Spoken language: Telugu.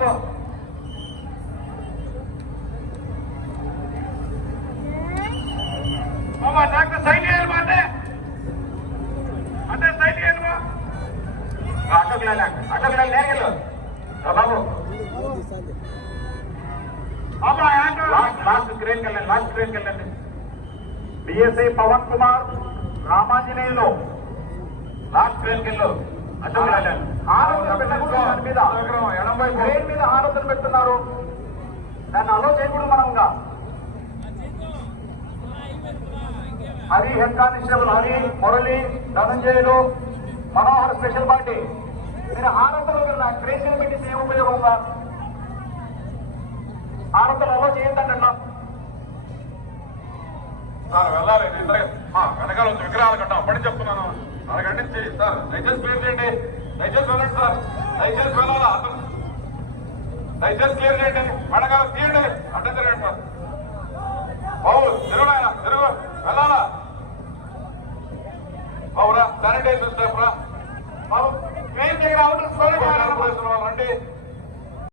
వెళ్ళిపో. డాక్టర్ సైడ్ చేయాలి అంటే అంటే సైడ్ చేయాలి అశోక్ నేర్గలు బాబు లాస్ట్ గ్రేడ్కి వెళ్ళండి. బిఎస్ఐ పవన్ కుమార్ రామాంజనేయులు లాస్ట్ ట్రైన్కి వెళ్ళు. ఆరోగ్యం పెట్టకూడదు మీద 80 ట్రైన్ మీద ఆరోగ్యం పెడుతున్నారు. దాన్ని అలో చేయకూడదు మనంగా. Hari head constable Hari Murali Dhananjayulu Manohar special party మీరు ఆరోగ్యంలో ట్రైన్ పెట్టి ఏం ఉపయోగంగా ఆరోగ్యం అలో చేయండి సార్. వెళ్ళాలి వెనకాల వచ్చి విగ్రహాలు కట్టాం అప్పటి చెప్తున్నాను. అరగంట నుంచి సార్ దయచేసి క్లియర్ చేయండి. దయచేసి వెళ్ళండి సార్. దయచేసి వెళ్ళాలా దయచేసి క్లియర్ చేయండి. వెనకాల తీయండి. అడ్డం తిరగండి సార్. బాబు తిరుగునాయన తిరుగు వెళ్ళాలా బాబురా. శానిటైజర్ స్టాఫ్ రా బాబు. ట్రైన్ దగ్గర అవుట్ రండి.